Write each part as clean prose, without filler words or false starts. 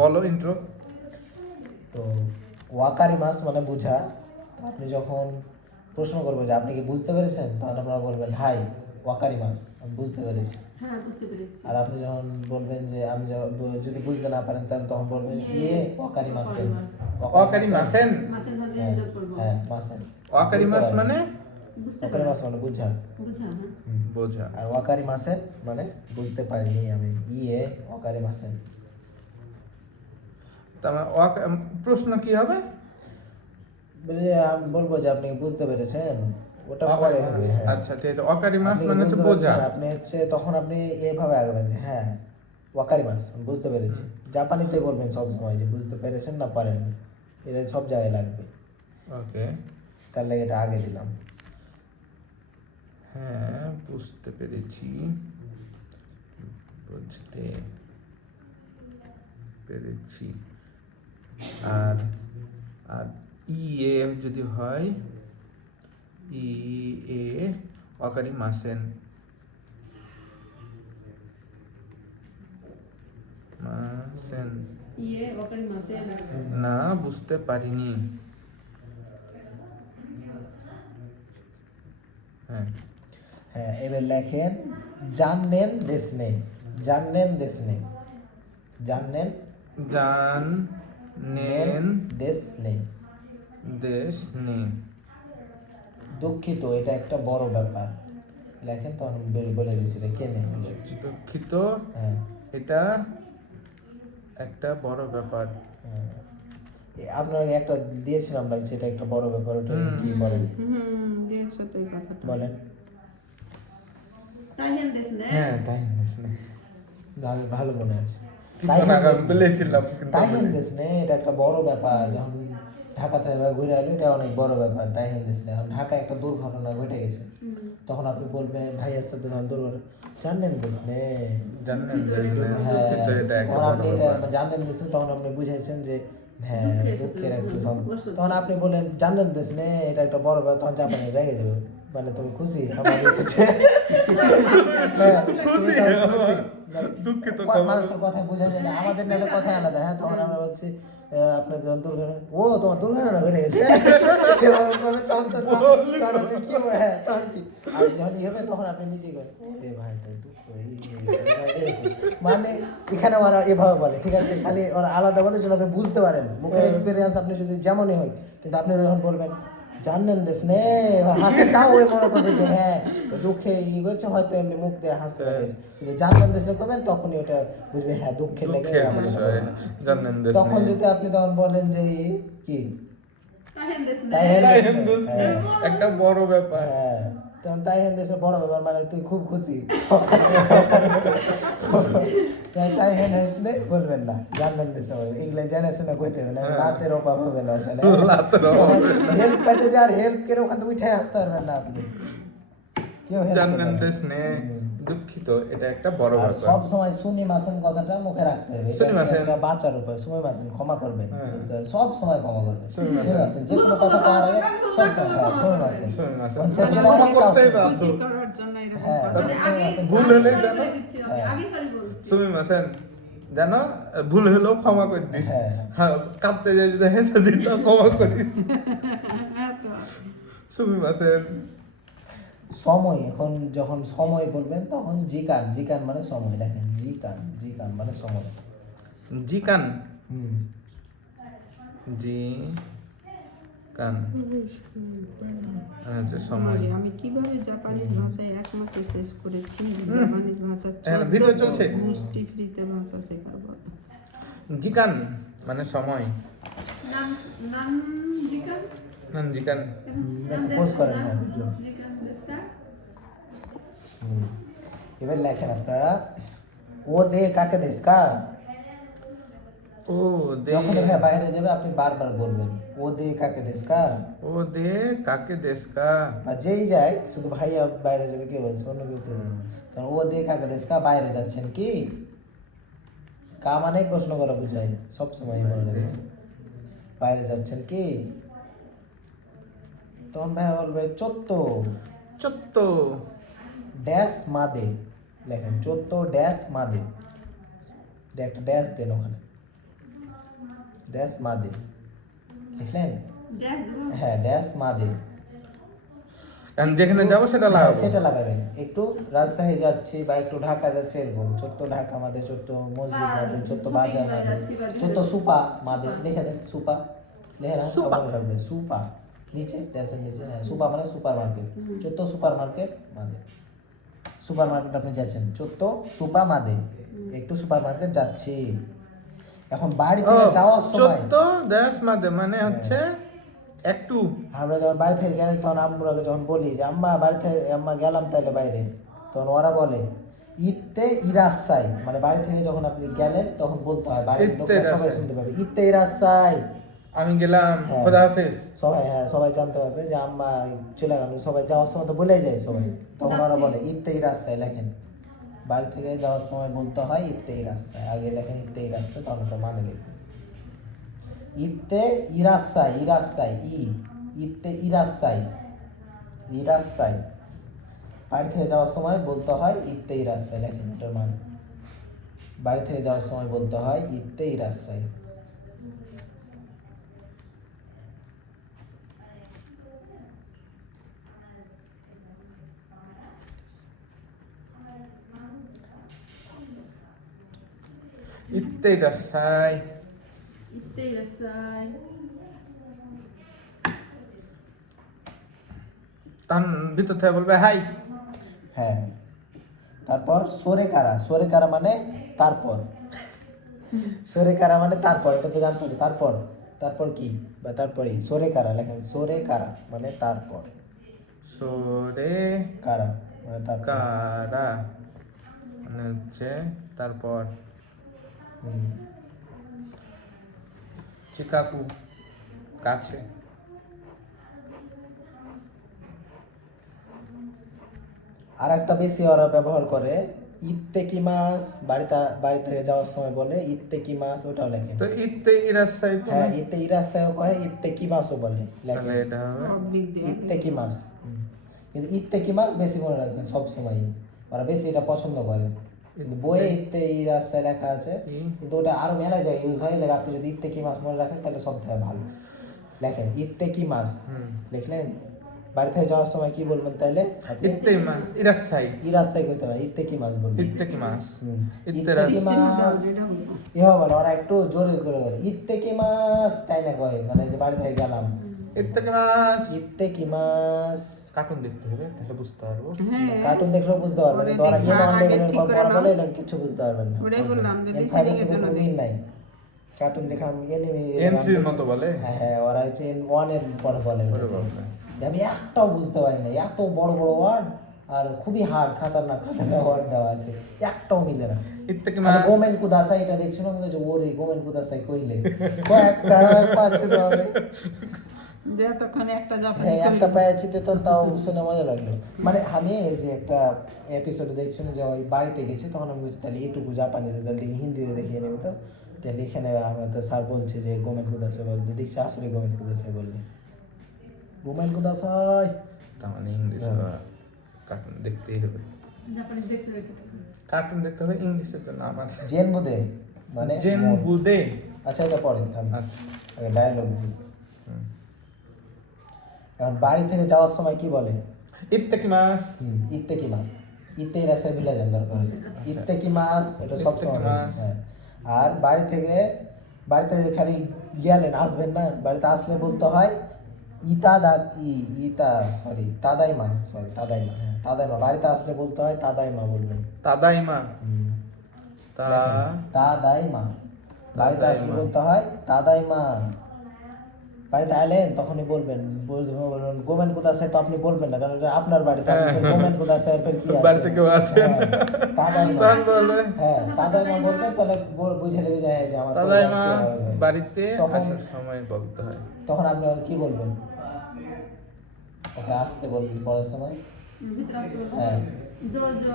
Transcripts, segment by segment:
বলো ইন্ট্রো। তো ওয়াকারি মাস মানে বোঝা। আপনি যখন প্রশ্ন করবেন যে আপনি কি বুঝতে পেরেছেন, তাহলে আপনারা বলবেন হাই ওয়াকারি মাস, আমি বুঝতে পেরেছি। হ্যাঁ, বুঝতে পেরেছি। আর আপনি যখন বলবেন যে আমি যদি বুঝতে না পারেন, তাহলে তখন বলবেন ইয়ে ওয়াকারি মাসেন। ওয়াকারি মাসেন। মাসেন মানে হ্যাঁ, এন্টার করব। হ্যাঁ মাসেন। ওয়াকারি মাস মানে বুঝতে ওয়াকারি পারি। মাস মানে বোঝা। বুঝা, হ্যাঁ। বোঝা। আর ওয়াকারি মাসেন মানে বুঝতে পারিনি আমি, ইয়ে ওয়াকারি মাসেন। তার প্রশ্ন কি হবে? আমি বলবো যে আপনি বুঝতে পেরেছেন, ওটা পরে হবে। হ্যাঁ, আচ্ছা ঠিক আছে। ওয়াকারি মাস আপনি মানে হচ্ছে বুঝতে বোঝা। পেরেছেন, আপনি তখন আপনি এভাবে আগাবেন যে হ্যাঁ ওয়াকারি মাস আমি বুঝতে পেরেছি। জাপানিতে বলবেন সব সময় যে বুঝতে পেরেছেন না পারেননি, এটা সব জায়গায় লাগবে। ওকে, তাহলে এটা আগে দিলাম। হ্যাঁ বুঝতে পেরেছি, বুঝতে পেরেছি। আর আর ইয়ে যদি হয় এ ওয়াকারি মাসেন, মাসেন ইয়ে ওকারি মাসেন। না বুঝতে পারিনি। হ্যাঁ হ্যাঁ, এবার লেখেন জাননেন দেশনে। জাননেন দেশনে। জাননেন জানেন দেশনে। দেশ নেই। দুঃখিত, এটা একটা বড় ব্যাপার। লেখেন তো আমি বলে দিচ্ছি রে কেনে হলে। দুঃখিত, হ্যাঁ এটা একটা বড় ব্যাপার। হ্যাঁ। আপনাকে একটা দিয়েছিলাম লাগছে, এটা একটা বড় ব্যাপার, ওটা কি বলেন? দিয়েছো তো এই কথাটা। বলেন। তাইহেন দেশ নে। হ্যাঁ তাই ভালো মনে আছে। কিছুক্ষণ আগে আমি বলেছিলাম, কিন্তু তাইহেন দেশ নে, এটা একটা বড় ব্যাপার। যখন ঢাকা থেকে ঘুরে এলো, এটা অনেক বড় ব্যাপার। তাইহেন দেশ নে, এখন ঢাকায় একটা দুর্ঘটনা ঘটে গেছে, তখন আপনি বলবেন ভাইয়ের সাথে যখন দুর্ঘটনা জানলেন দেশ নে। জানেন দেশ নেই, হ্যাঁ, দুঃখিত, এটা একটা তখন বড় আপনি এটা ব্যাপার। জানলেন দেশ, তখন আপনি বুঝাইছেন যে হ্যাঁ দুঃখের একটু কষ্ট। তখন আপনি বলেন জানলেন দেশ নে, এটা একটা বড় ব্যাপার, তখন জাপানি রেগে যাবে, মানে তুমি খুশি আমার কাছে। খুশি, খুশি। দুঃখিত, মানুষের কথা বোঝা যায় না, আমাদের নাহলে কথা আলাদা। হ্যাঁ, তখন আমরা বলছি আপনার যখন দুর্ঘটনা, ও তোমার দুর্ঘটনা ঘটে গেছে। তখন তো তখন আপনি কি হ্যাঁ তখন কি, আর যখন ই হবে তখন আপনি নিজে করেন এ ভাই তো দুঃখ মানে এখানে ওরা এভাবে বলে, ঠিক আছে, খালি ওরা আলাদা বলে যেন আপনি বুঝতে পারেন। মুখের এক্সপিরিয়েন্স আপনি যদি যেমনই হয়, কিন্তু আপনি যখন বলবেন জানলেন দেশ নে হাসে, তাও ওই মনে করবে যে হ্যাঁ দুঃখে ই করছে, হয়তো এমনি মুখ দিয়ে হাসতে পারে, কিন্তু জানলেন দেশে করবেন তখনই ওটা বুঝবে হ্যাঁ দুঃখের লেগে দুঃখের আমাদের বিষয়, জানেন দেশ তখন নেই। যদি আপনি তখন বলেন যে কি তাইহেন দেশ নে। তাইহেন তাই দেশ নে, দেশ নেই, হ্যাঁ, একটা বড় ব্যাপার। হ্যাঁ, তখন তাইহেন দেশের বড় ব্যাপার, মানে তুই খুব খুশি। তাইহেন দেশে বলবেন না, জানলেন দেশে বলবেন। এগুলো জেনে শুনে কইতে হবে না, রাতের অভাব হবে না ওখানে। হেল্প পেতে যার হেল্প করে ওখান থেকে উঠে আসতে পারবেন না আপনি, কেউ help জানেন করবে না। দেশ নেই, দুঃখিত, এটা একটা বড় আর ব্যাপার। সব সময় সুনি মাসেন কথাটা মুখে রাখতে হবে, এটা সুনিমাসেন। একটা বাঁচার উপায়। সুমি মাসেন ক্ষমা করবেন, হ্যাঁ। বুঝতে পারছেন? সব সময় ক্ষমা করবেন। সুমিমাসেন। সুমি মাসেন যে কোনো কথা কওয়ার আগে সব সময় হ্যাঁ সুমি মাসেন। সুমিমাসেন। পঞ্চায়েত মানে চলে ক্ষমা আসবে, করতেই তাও বাধ্য। খুশি করার জন্য এরকম হ্যাঁ, কথা। মানে আগে ভুল আগে হলেই sorry জানো? বলে দিচ্ছি, আমি আগে sorry বলছি। সুমিমাসেন জানো, ভুল হলেও ক্ষমা করে দিস। হ্যাঁ। হ্যাঁ, কাঁদতে যাই যদি হেসে দিত ক্ষমা করিস। সুমিমাসেন। সময়, এখন যখন সময় বলবেন তখন জিকান। জিকান মানে সময়, দেখেন জিকান, জিকান মানে সময়। জিকান, হুম, জি কান হচ্ছে সময়। আমি কিভাবে জাপানিজ ভাষায় 1 মাসে শেষ করেছি। জাপানিজ ভাষা হ্যাঁ, ভিডিও চলছে। মুষ্টি ফ্রিতে ভাষা শেখার পর। জিকান মানে সময়। নাম নাম জিকান। নাম জিকান। একটু পোস্ট করেন না ভিডিও। জিকান দেশটা। এবার লেখেন আপনারা ও দে কাকে দেশ কা। ও দে, যখন এখানে বাইরে যাবে আপনি বারবার বলবেন ও দে কাকে দেশ কা। ও দে কাকে দেশ কা। আর যেই যায় শুধু ভাইয়া বাইরে যাবে, কে বলছে অন্য কেউ তো জানে না। কারণ ও দে কাকে দেশ কা, বাইরে যাচ্ছেন কি, কা মানে প্রশ্ন করা বুঝায়, সবসময় মনে রাখবেন। বাইরে যাচ্ছেন কি, তখন ভাইয়া বলবে চত্ব চত্ব, ড্যাশ মাদে। লেখেন চত্ব ড্যাশ মাদে, একটা ড্যাশ দেন ওখানে। ড্যাশ মাদে, দেখলেন? গ্যাস দেবো? হ্যাঁ, ড্যাশ মাদে। এখন যেখানে যাবো সেটা হ্যাঁ, লাগাবো। সেটা লাগাবেন। একটু রাজশাহী যাচ্ছি বা একটু ঢাকা যাচ্ছে এরকম, ছোট্ট ঢাকা মাদে, ছোট্ট মসজিদ মাদে, ছোট্ট বাজার মাদে, ছোট্ট সুপা মাদে, লিখে দেন সুপা, লিখে রাখুন, সুপা। মনে রাখবে সুপা, নিচে ড্যাশের নিচে, হ্যাঁ সুপা মানে সুপার মার্কেট, ছোট্ট সুপার মার্কেট মাদে। সুপার মার্কেট আপনি যাচ্ছেন, ছোট্ট সুপা মাদে, একটু সুপার মার্কেট যাচ্ছি। এখন বাড়ি ও থেকে যাওয়ার সময় 14 মাদে মানে হচ্ছে একটু। আমরা যখন বাড়ি থেকে গেলে তখন আম্মুরাকে যখন বলি যে আম্মা বাড়ি থেকে আম্মা গেলাম তাহলে বাইরে, তখন ওরা বলে ইত্তে ইরাসাই, মানে বাড়ি থেকে যখন আপনি গেলেন তখন বলতে হয়, বাড়ির ইত্তে লোকরা সবাই ইরাসাই। শুনতে পাবে ইত্তে ইরাসাই, আমি গেলাম, হ্যাঁ। খোদা হাফেজ। সবাই, হ্যাঁ সবাই জানতে পারবে যে আম্মা চলে গেল, সবাই যাওয়ার সময় তো বলেই যায় সবাই, তখন ওরা বলে ইত্তে ইরাসাই লেখেন। বাড়ি থেকে যাওয়ার সময় বলতে হয় ইত্তে ইরাসাই, আগে লেখেন ইত্তে ইরাসাই, তখন তো মানে লিখবেন ইত্তে ইরাসাই, ইরাসাই ইত্তে ইরাসাই, ইরাসাই। বাড়ি থেকে যাওয়ার সময় বলতে হয় ইত্তে ইরাসাই, লেখেন এটার মানে। বাড়ি থেকে যাওয়ার সময় বলতে হয় ইত্তে ইরাসাই। ইত্তে রাসাই। ইত্তে ইরাসাই। তখন ভিতর থেকে বলবে হাই। হ্যাঁ, তারপর সরে কারা, সরে কারা মানে তারপর, সরে কারা মানে তারপর, এটা তো জানতে হবে। তারপর, তারপর কি বা তারপরেই, সরে কারা লেখেন, সরে কারা মানে তারপর, সরে কারা মানে তারপর। কারা মানে হচ্ছে তারপর। হুম। চিকাকু কাছে। আর একটা বেশি ওরা ব্যবহার করে ইত্তে কি মাস, বাড়ি থেকে যাওয়ার সময় বলে ইত্তে কি মাস, ওটাও লেখেন। তো ইত্তে ইরাসাই তো হ্যাঁ, না? ইত্তে ইরাস্তায়ও কয়, ইত্তে কি মাসও বলে, তাহলে লেখেন এটা হবে অবলিক দিয়ে ইত্তে কি মাস। কিন্তু ইত্তে কি মাস বেশি মনে রাখবেন সব সময়, ওরা বেশি এটা পছন্দ করে। কিন্তু বইয়ে ইত্তে এই রাস্তায় লেখা আছে, কি? কিন্তু ওটা আরো মেলা যায় ইউজ হয়, লেখা আপনি যদি ইত্তে কি মাস মনে রাখেন তাহলে সব থেকে ভালো। লেখেন ইত্তে কি মাস, হুম। লিখলেন। বাড়ি থেকে যাওয়ার সময় কি বলবেন তাহলে আপনি? ইত্তে ইরাসাই। ই রাস্তায় কইতে হবে, ইত্তে কি মাস বলবেন। ইত্তে কি মাস। হুম। ইত্তে ইত্তে কি রাস- চিহ্ন দাও, মাস, যেটা বলবো। ইহা বলে ওরা একটু জোরে করে বলে ইত্তে কি মাস, তাই না কয়, মানে যে বাড়ি থেকে গেলাম ইত্তে কি মাস। ইত্তে কি মাস। কার্টুন দেখতে হবে তাহলে বুঝতে পারবো। হ্যাঁ, কার্টুন দেখলেও বুঝতে পারবেন, ওরে কিন্তু ওরা দেখা ইমান আগে লেভেলের ঠিক করে পড়া নাও। বলে এলাম কিছু বুঝতে পারবেন না। ওটাই বললাম যে এর লিসেনিং ফাইভের এর জন্য কোনো দেখি। মিল নাই। কার্টুন দেখা এনিমি এন্ট্রির মতো বলে। হ্যাঁ হ্যাঁ, ওরা হচ্ছে ওয়ান এর পরে বলে ওরে ওটাতে। বাবা। যে আমি একটাও বুঝতে পারি না, এত বড় বড় ওয়ার্ড আর খুবই হার্ড, খাতারনাক খাতারনাক ওয়ার্ড দেওয়া আছে, একটাও মিলে না। ইত্তে কি মানে মাস। গোমেন কুদাসাই এটা দেখছিলাম যে ওরে গোমেন কুদাসাই কইলে কয়েকটা পাঁচটা হবে। যে এতক্ষণে একটা জাপানি হ্যাঁ, কই- একটা পেয়েছি তো তাও শুনে মজা লাগলো। মানে আমি এই যে একটা এপিসোডে দেখছিলাম যে ওই বাড়িতে গেছে, তখন আমি বুঝছি তাহলে এটুকু জাপানিতে তাহলে হিন্দিতে দেখিয়ে নেবে, তো তাহলে এখানে আমাদের স্যার বলছে যে গোমেন কুদাসাই বলতে, দেখছি আসলে গোমেন কুদাসাই বললে গোমেন কুদাসাই। তার মানে ইংলিশ হ্যাঁ। কার্টুন দেখতেই হবে। জাপানিজ দেখতে হবে। কার্টুন দেখতে হবে ইংলিশে তো না আমার। জেন বুদে মানে জেন মোর। বুদে। আচ্ছা এটা পরে থাম, আচ্ছা। আগে ডায়লগ। হুম। এখন বাড়ি থেকে যাওয়ার সময় কি বলে? ইত্তে কি মাস। ইত্তে কি মাস, ইত্তে রাস্তায় বিলা যান দরকার হলে। ইত্তে কি মাস এটা সব ইত্তে কি সময় মাস। হ্যাঁ। আর বাড়িতে খালি গেলেন আসবেন না, বাড়িতে আসলে বলতে হয় তাদাইমা, হ্যাঁ তাদাইমা। বাড়িতে আসলে বলতে হয় তাদাইমা বলবেন। তাদাইমা। হুম। তা দেখেন, তাদাইমা। বাড়িতে আসলে তাদাইমা। বলতে হয় তাদাইমা। বাড়িতে আইলেন তখনই বলবেন গোমেন কুদাসাই, তো আপনি বলবেন না কারণ এটা আপনার বাড়ি, তো আপনি হ্যাঁ। গোমেন কুদাসাই এর কি আছে? বাড়িতে কেউ আছে হ্যাঁ, তাদাইমা। তখন বলবে হ্যাঁ, তাদাইমা বলবেন, তাহলে বুঝে নেবে যে হ্যাঁ, যে আমার তাদাইমা পরিবার কেউ আছে। বাড়িতে তখন আসার সময় বলতে হয়। তখন আপনি আর কি বলবেন? ওকে আসতে বলবেন পরের সময়। ভিতরে আসতে বলবো। হ্যাঁ, দোজো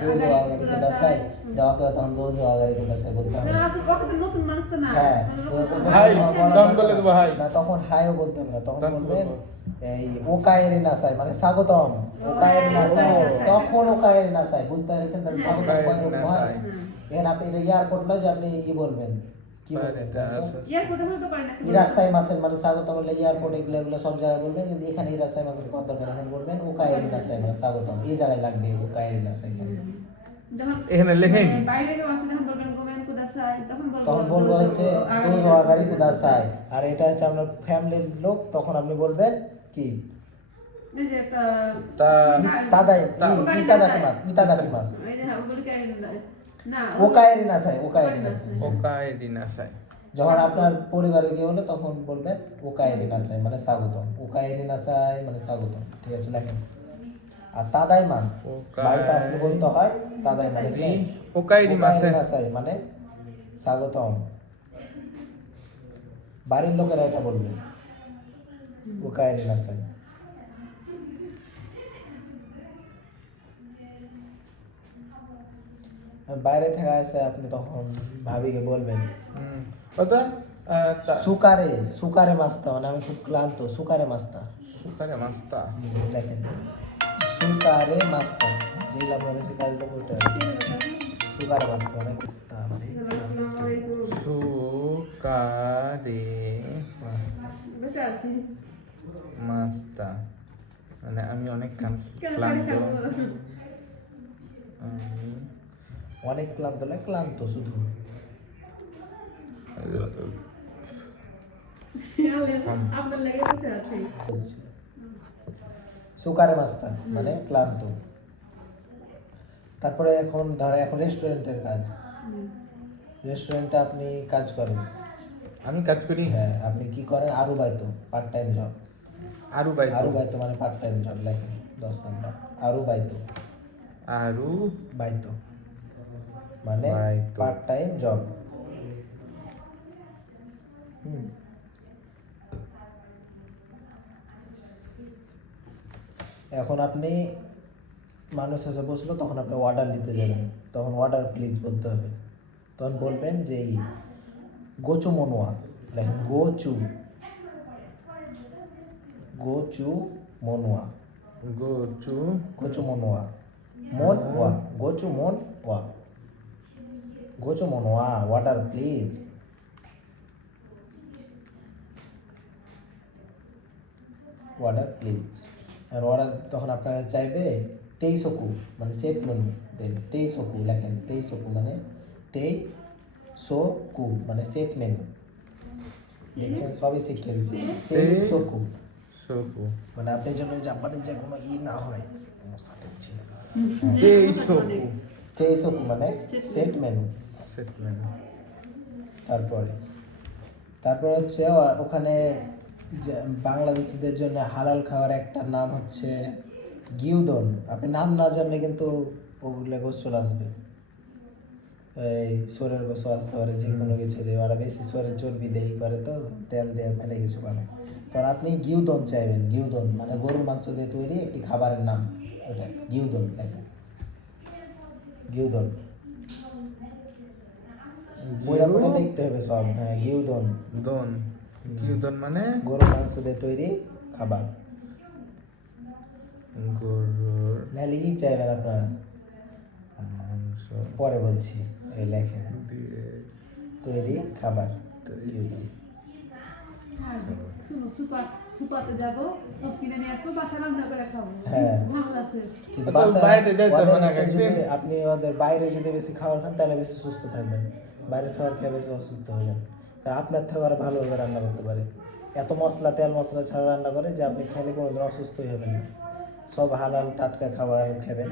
দোজো আগারি কুদাসাই, দেওয়াকে তখন দোজো আগারি কুদাসাই বলতে হবে। যারা আসলে ওকে তো নতুন মানুষ তো না। হ্যাঁ, হাই, তখন বলে দেবো হাই। না তখন হাইও বলতে হবে না, তখন তখন বলবেন বলবো। এই ওকায়েরি নাসাই মানে স্বাগতম, ওকায়েরি নাসাই, তখন ওকায়েরি নাসাই বুঝতে পেরেছেন? তাহলে স্বাগতম ওকায়েরি কয় রকম হয়? নাসাই। এখানে আপনি এটা এয়ারপোর্ট নয় যে আপনি বলবেন কি বলবেন এয়ারপোর্টে হলে তো পারে না ইরাসাই মাসের মানে স্বাগতম হলে এয়ারপোর্ট এগুলো সব জায়গায় বলবেন, কিন্তু এখানে ইরাসাই মাসের কথা বলবেন, এখানে বলবেন ওকাই ইরাসাই মানে স্বাগতম, এই জায়গায় লাগবে ওকাই ইরাসাই। এখানে লেখাই নি। বাইরে কেউ আসলে যখন বলবেন গোমেন কুদাসাই তখন বলবো হচ্ছে দোজ ওয়াগারি কুদাসাই। আর এটা হচ্ছে আপনার ফ্যামিলির লোক, তখন আপনি বলবেন কি তাদাই ইতাদাকিমাস ইতাদাকিমাস ওকাই ইরাসাই ওকাই ইরাসাই। ওকাই দিনাসাই। যখন আপনার পরিবারে গিয়ে হলো তখন বলবেন ওকাই রিনাসাই মানে স্বাগতম, ওকাই রিনাসাই মানে স্বাগতম। ঠিক আছে, লেখেন। আর তাদাই মান বাড়িতে আসলে বলতে হয় তাদাই মানে কি ওকাই রিনাসাই মানে স্বাগতম। বাড়ির লোকেরা এটা বলবে ওকাই রিনাসাই। বাইরে থেকে আসে আপনি তখন ভাবিকে বলবেন ওটা সুকারে সুকারে মাস্তা মানে আমি খুব ক্লান্ত, সুকারে মাস্তা। সুকারে মাস্তা লেখেন সুকারে মাস্তা, যেগুলো আপনার বেশি কাজ করবো ওটা সুকারে মাস্তা মানে কিস্তা মানে সুকারে মাস্তা মানে আমি অনেক ক্লান্ত। আমি অনেক ক্লান্ত নয়, ক্লান্ত শুধু। সুকারে মাস্তা মানে ক্লান্ত। তারপরে এখন এখন রেস্টুরেন্টের কাজ, রেস্টুরেন্টে আপনি কাজ করেন। আমি কাজ করি। হ্যাঁ, আপনি কি করেন? আরু বাইতো, পার্ট টাইম জব। আরু বাইতো। আরু বাইতো মানে পার্ট টাইম জব, লেখেন 10 নাম্বার। আরু বাইতো, আরু বাইতো মানে পার্ট টাইম জব। এখন আপনি মানুষ এসে বসলো, তখন আপনি অর্ডার নিতে যাবেন, তখন অর্ডার প্লিজ বলতে হবে। তখন বলবেন যে এই গোচু মনোয়া, লেখেন গোচু গোচু মনোয়া। গোচু গোচু মনোয়া মন ওয়া গোচু মন ওয়া গোচু মনোয়া অর্ডার প্লিজ। Order please. আর অর্ডার তখন আপনারা চাইবে 2300 মানে সেট মেনু দেন। 2300 লেখেন, 2300 মানে 2300 মানে সেট মেনু। দেখছেন সবই শিখে দিচ্ছি। 2300 সোকু মানে আপনি যেন জাপানের যে কোনো না হয় সমস্যা দেখছি না। 2300 মানে সেট মেনু। Set menu. তারপরে হচ্ছে ওখানে বাংলাদেশিদের জন্য হালাল খাওয়ার একটা নাম হচ্ছে গিউদন। আপনি নাম না জানলে কিন্তু ওগুলো গোসল আসবে, এই সোরের গোসল আসতে পারে, যে কোনো কিছু দিয়ে। ওরা বেশি সোরের চর্বি দেই করে, তো তেল দিয়ে ফেলে কিছু বানায়। তখন আপনি গিউদন চাইবেন। গিউদন মানে গরুর মাংস দিয়ে তৈরি একটি খাবারের নাম, ওটা গিউদন লেখেন। গিউদন বইটা পড়ে দেখতে হবে সব। হ্যাঁ, গিউদন দন গিউদন মানে গরুর মাংস দিয়ে তৈরি খাবার। গরুর নাহলে কি চাইবেন আপনারা? মাংস পরে বলছি, এই লেখেন দিয়ে তৈরি খাবার। সুপাতে যাবো, সব কিনে নিয়ে আসবো, বাসা রান্না করে খাবো। হ্যাঁ। ভালো আছে। কিন্তু বাইরে যাইতে হবে না, যদি আপনি ওদের বাইরে যদি বেশি খাবার খান তাহলে বেশি সুস্থ থাকবেন। বাইরের খাবার খেয়ে বেশি অসুস্থ হবেন। কারণ আপনার থেকে ওরা ভালোভাবে রান্না করতে পারে। এত মশলা তেল মশলা ছাড়া রান্না করে যে আপনি খেলে কোনোদিন অসুস্থই হবেন না। সব হালাল টাটকা খাবার খাবেন,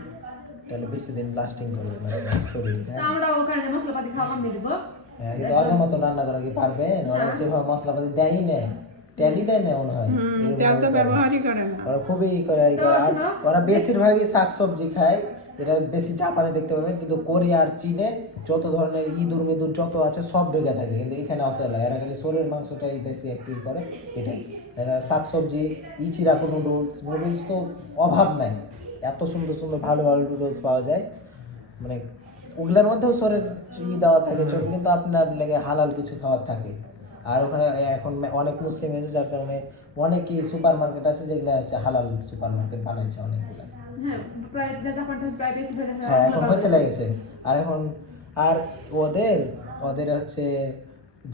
তাহলে বেশি দিন লাস্টিং করবে মানে শরীর। হ্যাঁ, আমরা ওখানে যে মশলাপাতি খাওয়া কম দিয়ে দেবো। হ্যাঁ, কিন্তু ওদের মতো রান্না করা কি পারবেন? ওরা যেভাবে মশলাপাতি দেয়ই না, তেলই দেয় না মনে হয়। তেল তো ব্যবহারই করে না। ওরা খুবই করে। আর ওরা বেশিরভাগই শাকসবজি খায়, এটা বেশি জাপানে দেখতে পাবেন। কিন্তু কোরিয়া আর চীনে যত ধরনের ইঁদুর মিদুর যত আছে সব ঢুকে থাকে, কিন্তু এখানে অত লাগে। এরা খালি শরীরের মাংসটাই বেশি একটু করে, এটাই। এরা শাকসবজি, ইচিরাকো নুডলস তো অভাব নাই। এত সুন্দর সুন্দর ভালো ভালো নুডলস পাওয়া যায়, মানে ওগুলোর মধ্যেও শরীর দেওয়া থাকে চর্বি, কিন্তু আপনার লেগে হালাল কিছু খাবার থাকে। আর ওখানে এখন অনেক মুসলিম এসে, যার কারণে অনেকই সুপার মার্কেট আছে যেগুলো হচ্ছে হালাল সুপার মার্কেট বানাইছে অনেকগুলো। হ্যাঁ, প্রায় জাপান থেকে প্রায় বেশি হয়ে গেছে। হ্যাঁ, এখন হতে লেগেছে। আর এখন আর ওদের হচ্ছে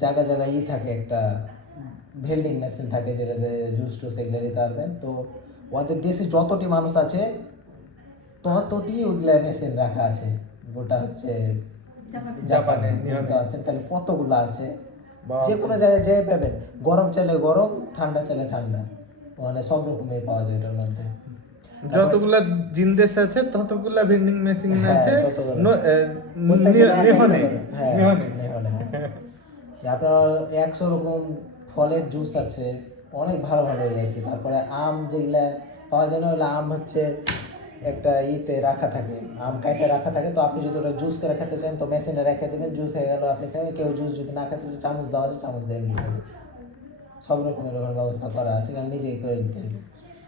জায়গা জায়গায় থাকে একটা ভেল্ডিং মেশিন থাকে যেটাতে জুস টুস এগুলো দিতে পারবেন। তো ওদের দেশে যতটি মানুষ আছে ততটি ওইগুলা মেশিন রাখা আছে, গোটা হচ্ছে জাপানে বুঝতে পারছেন তাহলে কতগুলো আছে। যে কোনো জায়গায় যেয়ে পাবেন, গরম চাইলে গরম, ঠান্ডা চাইলে ঠান্ডা, মানে সব রকমের পাওয়া যায় এটার মধ্যে। যতগুলা জিনিস আছে ততগুলা ভেন্ডিং মেশিন হ্যাঁ, আছে। ততগুলো। প্রত্যেক জায়গায় এক এক নেহনে রকমের। হ্যাঁ, নেহনে নেহনে, হ্যাঁ। আপনার 100 রকম ফলের জুস আছে, অনেক ভালো ভালো ইয়ে আছে। তারপরে আম যেগুলা পাওয়া যায় না, ওগুলো আম হচ্ছে একটা ইতে রাখা থাকে, আম কাইটে রাখা থাকে। তো আপনি যদি ওটা জুস করে খেতে চান তো মেশিনে রেখে দেবেন, জুস হয়ে গেল, আপনি খাবেন। কেউ জুস যদি না খেতে চায় চামচ দেওয়া আছে, চামচ দিয়ে এমনি খাবে। সব রকমের ওখানে ব্যবস্থা করা আছে, কারণ নিজেই করে দিতে হবে।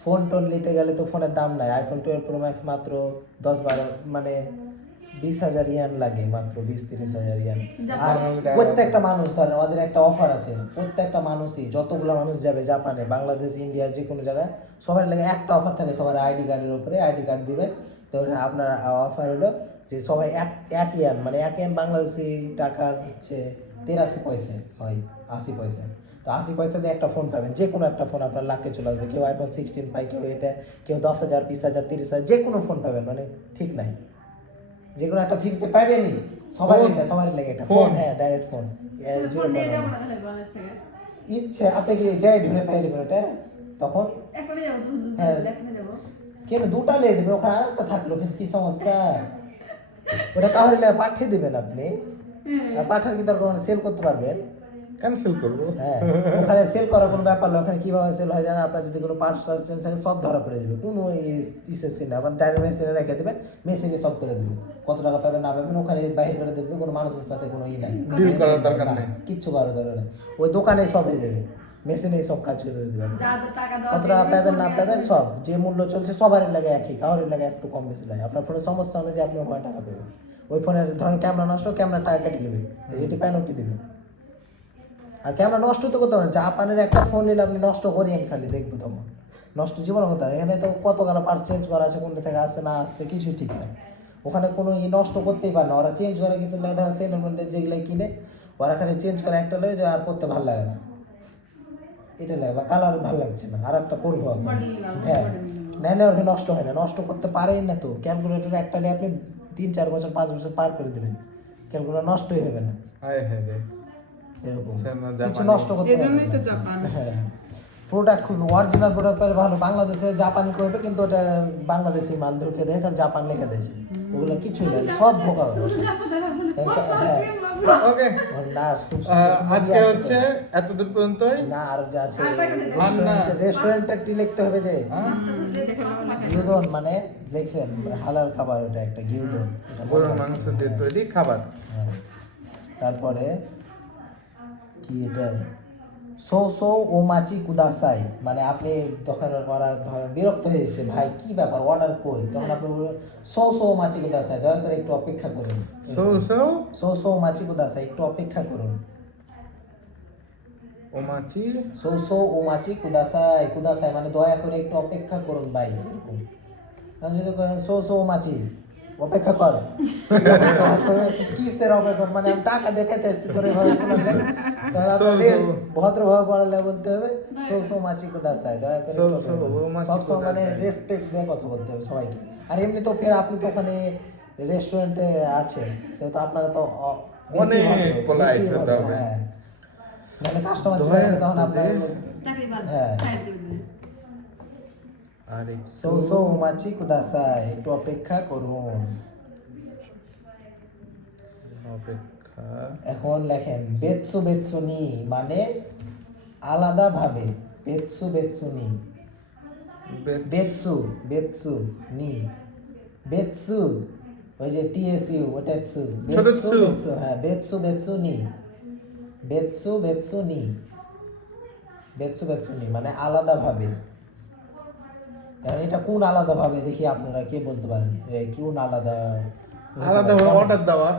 ফোন টোন নিতে গেলে তো ফোনের দাম নাই, আইফোন 12 প্রো ম্যাক্স মাত্র 10-12 মানে 20,000 ইয়ান লাগে, মাত্র 20-30,000 ইয়ান। আর প্রত্যেকটা মানুষ, ধরেন ওদের একটা অফার আছে, প্রত্যেকটা মানুষই যতগুলো মানুষ যাবে জাপানে, বাংলাদেশ, ইন্ডিয়া, যে কোনো জায়গায় সবার লাগে একটা অফার থাকে, সবার আইডি কার্ডের উপরে আইডি কার্ড দিবে। তো আপনার অফার হলো যে সবাই এক ইয়ান, মানে 1 ইয়ান বাংলাদেশি টাকার হচ্ছে 83 পয়সা হয়, 80 পয়সা। তো 80 পয়সা দিয়ে একটা ফোন পাবেন, যে কোনো একটা ফোন আপনার লাখে চলে আসবে। কেউ আইফোন 16 পায়, কেউ এটা, কেউ 10,000, 20,000, 30,000, যে কোনো ফোন পাবেন, মানে ঠিক নাই, যে কোনো একটা ফ্রিতে পাবেনই। সবারই লাগে এটা ফোন, হ্যাঁ, ডাইরেক্ট ফোন। ইচ্ছে আপনি কি যাই ঢুকে পাইলে ওটা তখন, হ্যাঁ, কেন দুটা লেগে যাবে, ওখানে আরেকটা থাকলো, কি সমস্যা? ওটা কাউরে পাঠিয়ে দিবেন আপনি, আর পাঠার কি দরকার, সেল করতে পারবেন। ক্যান্সেল করবো। হ্যাঁ, ওখানে সেল করার কোনো ব্যাপার না। ওখানে কিভাবে সেল হয় জানেন, আপনার যদি কোনো পার্টস সেল থাকে সব ধরা পড়ে যাবে, কোনো ইসের সিন না। ওখানে ডাইরেক্ট মেশিনে রেখে দেবেন, মেশিনে সব করে দেবে, কত টাকা পাবেন না পাবেন ওখানে বাইরে করে দেখবে। কোনো মানুষের সাথে কোনো ই নাই, ডিল করার দরকার নেই, কিচ্ছু করার দরকার নেই। ওই দোকানে সব হয়ে যাবে, মেশিনেই সব কাজ করে দেবেন। কত টাকা পাবেন না পাবেন সব, যে মূল্য চলছে সবারই লাগে একই, কারোর লাগে একটু কম বেশি লাগে। আপনার ফোনের সমস্যা অনুযায়ী আপনি ওখানে টাকা পাবেন। ওই ফোনের ধরেন ক্যামেরা নষ্ট, ক্যামেরা টাকা কেটে দেবে, যেটি পেনাল্টি দেবে। আর ক্যামেরা নষ্ট তো করতে পারেন, জাপানের একটা ফোন নিলে আপনি নষ্ট করিয়েন খালি দেখবো, তখন নষ্ট জীবন হতে পারে। এখানে তো কত গালা পার্ট চেঞ্জ করা আছে, কোনটা থেকে আসছে না আসছে কিছুই ঠিক নাই। ওখানে কোনো নষ্ট করতেই পারে না, ওরা চেঞ্জ করে কিছু লাগে, ধর সেকেন্ড যেগুলো কিনে ওরা খালি চেঞ্জ করে একটা লয়ে যায়, আর করতে ভালো লাগে না, এটা লাগে, বা কালার ভালো লাগছে না, আর একটা করবো। হ্যাঁ, নেয় ওরা নষ্ট হয় না, নষ্ট করতে পারেই না। তো ক্যালকুলেটার একটা নিয়ে আপনি 3-4 বছর 5 বছর পার করে দেবেন, ক্যালকুলেটার নষ্টই হবে না। এরকম কিছু নষ্ট করতে হবে না। এজন্যই তো জাপান। হ্যাঁ, প্রোডাক্ট খুব অরিজিনাল প্রোডাক্ট পেলে ভালো। বাংলাদেশে জাপানি করবে, কিন্তু ওটা বাংলাদেশি মাল ঢুকে দেয়, খালি জাপান লিখে দেয়, ওগুলো কিছুই না, সব ধোকা হবে। ওকে, না, আজকে হচ্ছে এতদূর পর্যন্তই। না, আর যা আছে রেস্টুরেন্টটা টি লিখতে হবে যে গিউদন, মানে লিখলেন হালাল খাবার, ওটা একটা গিউদন, গরুর মাংস দিয়ে তৈরি খাবার। হ্যাঁ, তারপরে কি এটা সো ওমাচি কুদাসাই, মানে আপনি তখন ওরা ধরেন বিরক্ত হয়েছে, ভাই কি ব্যাপার অর্ডার কই, তখন আপনি বলবেন সো ওমাচি কুদাসাই, দয়া করে একটু অপেক্ষা করুন। সো ওমাচি কুদাসাই, একটু অপেক্ষা করুন। ওমাচি সো ওমাচি কুদাসাই, কুদাসাই মানে দয়া করে একটু অপেক্ষা করুন ভাই, এরকম। আমি যদি সো ওমাচি অপেক্ষা কর, কিসের অপেক্ষা, মানে আমি টাকা দেখাতে এসেছি করে ভাবে শোনালেন, ভদ্রভাবে বলালে বলতে হবে সো মাছি কুদাসাই, দয়া করে সবসময় মানে রেসপেক্ট দিয়ে কথা বলতে হবে সবাইকে। আর এমনি তো ফের আপনি তো ওখানে রেস্টুরেন্টে আছেন, সেহেতু আপনাকে তো বেশি ভদ্র, হ্যাঁ, নাহলে কাস্টমার চলে গেলে তখন আপনার, হ্যাঁ, সো মাছি কুদাসাই, একটু অপেক্ষা করুন। এখন লেখেন বেতসু বেতসুনি, মানে আলাদা ভাবে, বেতসু বেতসুনি, বেতসু বেতসু নি, বেতসু ওই যে টিএসইউ ওটা সু, বেতসু বেতসু, হ্যাঁ, বেতসু বেতসুনি, বেতসু বেতসুনি, বেতসু বেতসুনি মানে আলাদা ভাবে। এটা কোন আলাদা ভাবে দেখি, আপনারা কে বলতে পারেন কোন আলাদা? আলাদা অর্ডার দেওয়া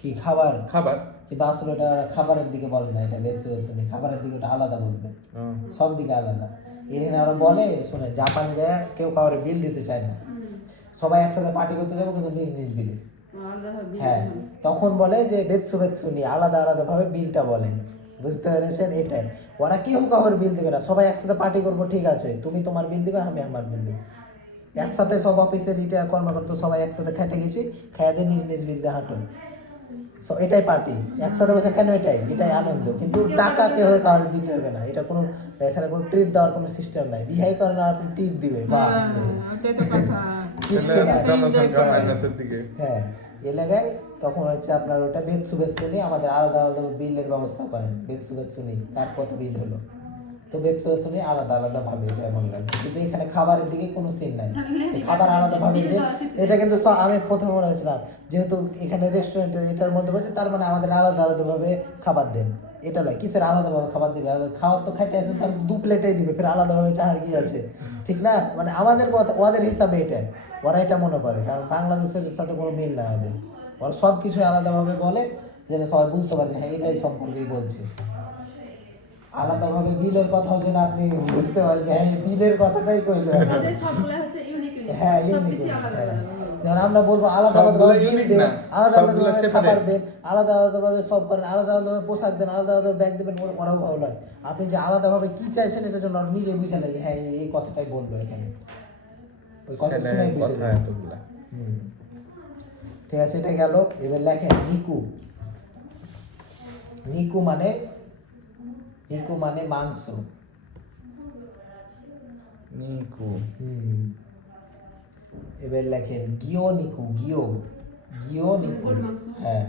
কি খাবার, খাবার, কিন্তু আসলে এটা খাবারের দিকে বলে না, এটা বেছে বেছে নেই, খাবারের দিকে ওটা আলাদা বলবে, সব দিকে আলাদা। এখানে ওরা বলে, শুনে জাপানিরা কেউ কাউরে বিল দিতে চায় না, সবাই একসাথে পার্টি করতে যাবো কিন্তু নিজ নিজ বিলে, হ্যাঁ, তখন বলে যে বেতসু বেতসু নিয়ে আলাদা আলাদা ভাবে বিলটা বলেন। বুঝতে পেরেছেন? এটাই ওরা কেউ কাউর বিল দেবে না, সবাই একসাথে পার্টি করবো, ঠিক আছে, তুমি তোমার বিল দিবে, আমি আমার বিল দেবো, একসাথে সব অফিসের এটা কর্মকর্তা সবাই একসাথে খাইতে গেছি, খাইয়া দিয়ে নিজ নিজ বিল দিয়ে হাঁটুন। এটাই পার্টি, একসাথে বসে কেন, এটাই এটাই আনন্দ। কিন্তু টাকা কেউ কাউকে দিতে হবে না, এটা কোনো এখানে কোনো ট্রিট দেওয়ার কোনো সিস্টেম নাই। বিহাই করেন আর আপনি ট্রিট দিবে বা ওটাই তো কথা। কিচ্ছু নাই। জনসংখ্যা মাইনাসের দিকে। হ্যাঁ, এলাকায় তখন হচ্ছে আপনার ওটা বেতসু বেতসু নিয়ে আমাদের আলাদা আলাদা বিলের ব্যবস্থা করেন। বেতসু বেতসু নিয়ে কার কত বিল হলো, তো বেতসু বেতসু নিয়ে আলাদা আলাদা ভাবে এটা এমন লাগে। কিন্তু এখানে খাবারের দিকে কোনো সিন নাই, খাবার আলাদা ভাবে দেন। এটা কিন্তু আমি প্রথমে মনে হয়েছিলাম যেহেতু এখানে রেস্টুরেন্টের এটার মধ্যে বলছে, তার মানে আমাদের আলাদা আলাদা ভাবে খাবার দেন। এটা নয়, কিসের আলাদাভাবে খাবার দিবে, খাওয়ার তো খাইতে আসেন তাহলে 2 প্লেটেই দিবে, ফের আলাদাভাবে চাহার কি আছে, ঠিক না? মানে আমাদের কথা ওদের হিসাবে এটাই, ওরা এটা মনে করে, কারণ বাংলাদেশের সাথে কোনো মিল না ওদের। ওরা সব কিছু আলাদাভাবে বলে যেন সবাই বুঝতে পারে হ্যাঁ এটাই সম্পর্কেই বলছে। আলাদাভাবে বিলের কথাও যেন আপনি বুঝতে পারেন যে হ্যাঁ বিলের কথাটাই কইলো। হ্যাঁ, ইউনিক। যেমন আমরা বলবো আলাদা আলাদাভাবে বিল দেন, আলাদা আলাদাভাবে খাবার দেন, আলাদা আলাদাভাবে সব করেন, আলাদা আলাদাভাবে পোশাক দেন, আলাদা আলাদা ব্যাগ দেবেন, ওরাও ভালো লাগে। আপনি যে আলাদাভাবে কি চাইছেন এটার জন্য আর নিজে বুঝে লাগে হ্যাঁ এই কথাটাই বললো এখানে, ওই কথা শুনে বুঝে যায়। ঠিক আছে, এটা গেল। এবার লেখেন নিকু। নিকু মানে মাংস। নিকু। এবার লেখেন গিও নিকু। গিও নিকু। হ্যাঁ,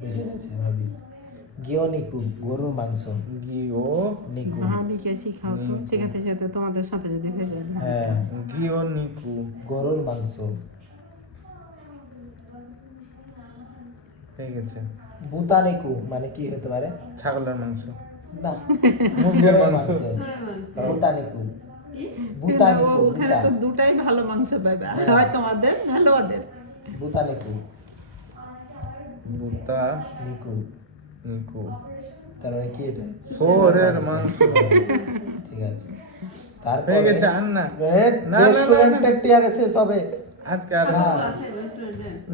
বুঝে গেছে ভাবি। গিও নিকু গরুর মাংস। গিও নিকু। ভাবিকে শিখাও তো, শেখাতে শেখাতে তোমাদের সাথে যদি হয়ে যায়। হ্যাঁ, গিও নিকু গরুর মাংস। হয়ে গেছে। বুতা নিকু মানে কি হতে পারে? ছাগলের মাংস। না, মুরগির মাংস। বুতা নিকু। ওখানে তো দুটাই ভালো মাংস পাবে, হয় তোমাদের ভালো ওদের। বুতা নিকু। বুতা নিকু। তার মানে কি এটা? সোরের মাংস। ঠিক আছে, তারপর হয়ে গেছে। আর না না, রেস্টুরেন্টের টিয়া গেছে সবে আজকে আর না।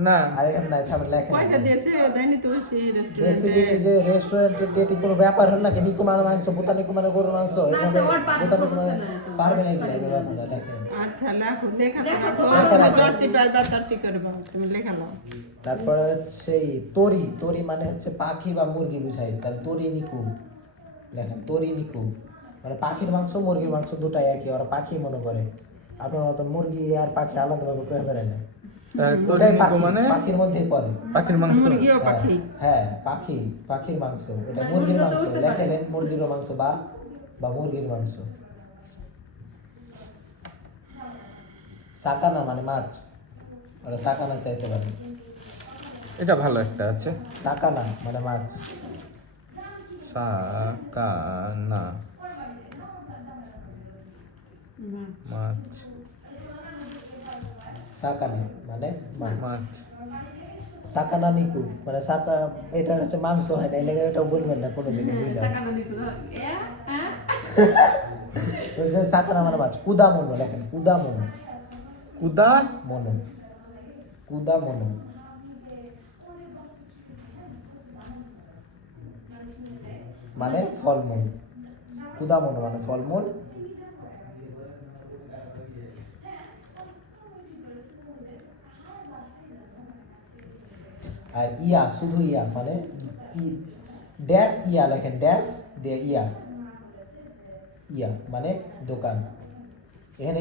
না। আর এখানে নাই, থামেন লেখেন। কয়টা দিয়েছে দেয়নি তো সেই বেসিক্যালি রেস্টুরেন্টে। যে রেস্টুরেন্টের ডেটি কোনো ব্যাপার হল না, কি নিকু মানে মাংস, বুতা নিকু মানে গরুর মাংস, এভাবে বুতা নিকু মানে পারবে না এগুলো, এগুলো ব্যাপার না, লেখেন। আচ্ছা লেখো, লেখা তো লেখা রাখো। জর্তি পারবা তর্তি করবা, তুমি লেখা নাও। তারপরে হচ্ছে তরি মানে হচ্ছে পাখি বা মুরগি বুঝাই, তাহলে তরি নিকু লেখেন। তরি নিকু মানে পাখির মাংস মুরগির মাংস দুটাই একই, ওরা পাখি মনে করে। আপনার মতো মুরগি আর পাখি আলাদাভাবে কয়ে পারে না, ওটাই পাখি, পাখির মধ্যেই পড়ে। পাখির মাংস। মুরগিও পাখি। হ্যাঁ, পাখির মাংস, এটা মুরগির মাংস লেখেন। মুরগির মাংস বা মুরগির মাংস। সাকানা মানে মাছ, ওরা সাকানা চাইতে পারে। এটা ভালো একটা আছে। সাকানা মানে মাছ। সাকানা মাছ। সাকানা মানে মাছ। মাছ। সাকানা নিকু মানে এটা হচ্ছে মাংস হয় না, এই লেগে এটা বলবেন না কোনোদিনই, বুঝলেন? সাকানা মানে মাছ। কুদা মনো লেখেন। কুদা মনো মানে ফলমূল। কুদা মনো মানে ফলমূল। আর শুধু মানে ড্যাশ লেখেন। ড্যাশ দিয়ে মানে দোকান। এখানে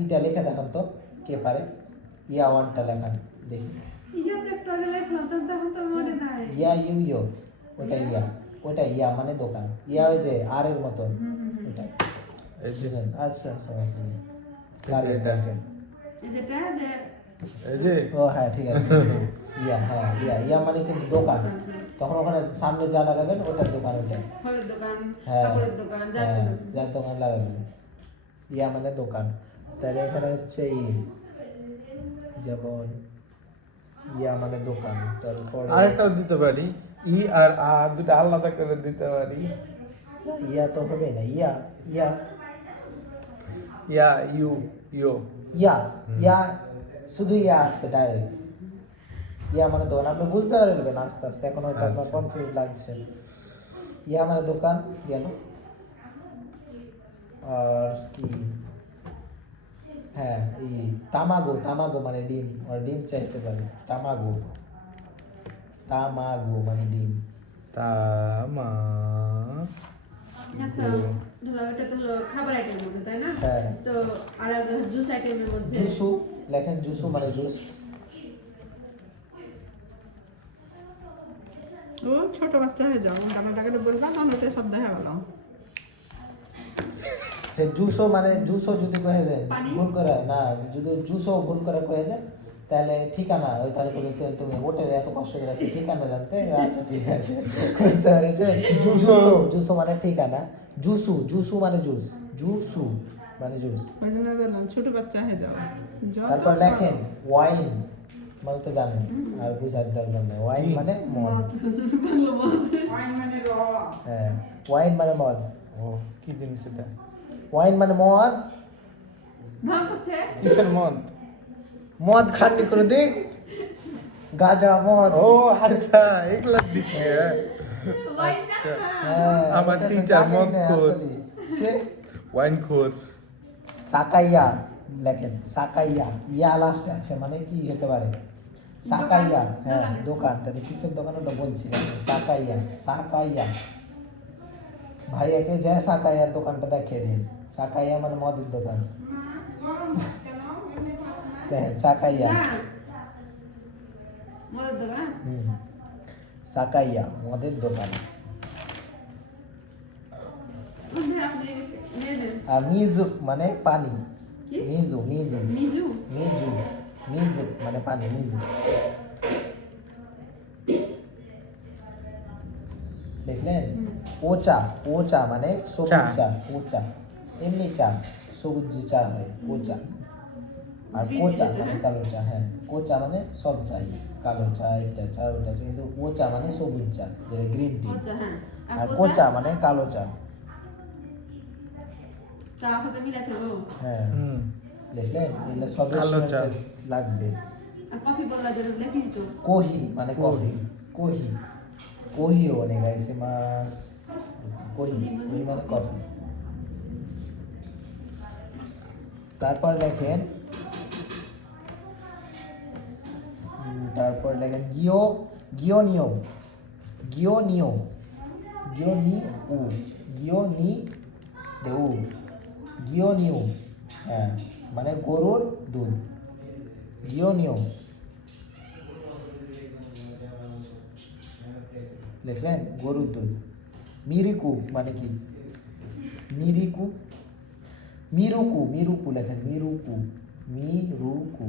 ইটা লেখা দেখান তো, কে পারে? ওয়ার্ডটা লেখান দেখি। ওটা মানে দোকান। ওই যে আর এর মতন ওটা। আচ্ছা, সমস্যা নেই। এই যে ও হ্যাঁ, ঠিক আছে। হ্যাঁ, মানে কিন্তু দোকান। তখন ওখানে সামনে যা লাগাবেন ওটার দোকান, ওটা। হ্যাঁ, যার দোকান লাগাবেন। মানে দোকান। তাহলে এখানে হচ্ছে যেমন মানে দোকান। তারপর আরেকটাও দিতে পারি, ই আর আ দুটো আলাদা করে দিতে পারি। তো হবে না। ইয়া ইউ ইয়ো শুধু আসছে ডাইরেক্ট। ইয়া মানে দোকান আপনি বুঝতে পারবেন আস্তে আস্তে, এখন হয়তো আপনার কনফিউজ লাগছে। ইয়া মানে দোকান গেল। আর কি, হ্যাঁ এই তামাগো, তামাগো মানে ডিম, আর ডিম চাইতে পারে। তামাগো, তামাগো মানে ডিম। তামা আচ্ছা ধরো এটা তো হলো খাবার আইটেমের মধ্যে তাই না? হ্যাঁ। তো আর একটা জুস আইটেমের মধ্যে জুসু লেখেন, জুসু মানে জুস। ও ছোট বাচ্চা হয়ে যাও, ডানাটাকে বলবা না ওটা সব দেখা গেল। জুসো মানে জুসো যদি কয়ে দেন পানি? ভুল করে না, যদি জুসো ভুল করে কয়ে দেন তাহলে ঠিকানা ওই তাহলে বলে তুমি হোটেলে এত কষ্ট করে আছে ঠিকানা জানতে, আচ্ছা ঠিক আছে বুঝতে পেরেছে। জুসো, জুসো মানে ঠিকানা, জুসু, জুসু মানে জুস, জুসু মানে জুস। ওই জন্য বললাম ছোট বাচ্চা হয়ে যাও। তারপর লেখেন ওয়াইন মানে তো জানেন, আর বুঝার দরকার নেই। ওয়াইন মানে মদ। বাংলা মদ। ওয়াইন মানে র। হ্যাঁ ওয়াইন মানে মদ। ও কি জিনিস এটা? ওয়াইন মানে মদ। ভাগ হচ্ছে কিসের মদ? মদ খাননি করে দিন, গাঁজা মদ। ও আচ্ছা, এগুলা দিকে। ওয়াইন না হ্যাঁ, আমার এটা তো teacher জানেন মদ না খোর। আসলে। ছে, ওয়াইন খোর। সাকাইয়া লেখেন, সাকাইয়া, ইয়া লাস্টে আছে মানে কি হতে পারে? সাকাইয়া, হ্যাঁ দোকান। দোকান। তাহলে কিসের দোকান ওটা বলছি, সাকাইয়া, সাকাইয়া। ভাইয়াকে যে সাকাইয়ার দোকানটা দেখিয়ে দিন। সাকাইয়া মানে মদের দোকান। দেখেন সাকাইয়া, না মদের দোকান হুম, সাকাইয়া মদের দোকান। ওখানে আপনি নিয়ে নেন আর মিজু মানে পানি, কি? মিজু, মিজু, মিজু মিজু, মিজু মানে পানি, মিজু। দেখলেন? ওচা, ওচা মানে সবুজ চা, ওচা এমনি চা, সবুজ যে চা হয় ওচা। আর কোচা মানে কালো চা, হ্যাঁ কোচা মানে সব চাই, কালো চা, এটা চা, ওটা চা, কিন্তু ওচা মানে সবুজ চা, যেটা গ্রিন টি। আচ্ছা হ্যাঁ আর কোচা মানে কালো চা। চা সাথে মিল আছে গো। হ্যাঁ হুম। দেখলেন? এগুলো সব কালো চা। রেস্টুরেন্টে লাগবে। আর কফি বললা যেটা লেখি তো কোহি মানে কফি, কোহি, কোহি ওনেগাইছে মাস, কোহি, কোহি মানে কফি। তারপর লেখেন, তারপর লেখেন গিও, গিওনিও, গিওনিও, গিওনি উ, গিওনি দেউ, গিওনিও, হ্যাঁ মানে গরুর দুধ, গিওনিও। লিখলেন? গরুর দুধ। মিরিকু মানে কি? মিরিকু, মিরুকু, মিরুকু লেখেন, মিরুকু, মিরুকু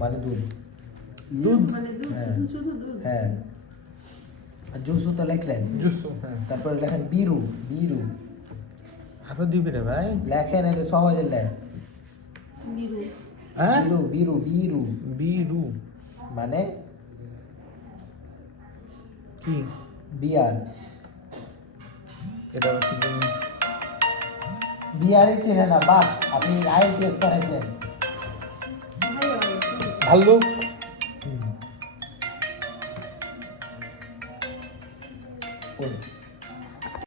মানে দুধ। দুধ। মানে দুধ হ্যাঁ। শুধু দুধ হ্যাঁ। আর জুসু তো লিখলেন। জুসু, হ্যাঁ। তারপরে লেখেন বিরু, বিরু আরো দিবি রে ভাই। লেখেন, এটা সহজে লেখ। মিরু হ্যাঁ? বিরু, বিরু, বিরু বিরু মানে কি? বিয়ার। এটা কি জিনিস? বিয়ারই চেনে না, বাহ আপনি IELTS করেছেন। ভালো ভাল্লুক। হুম।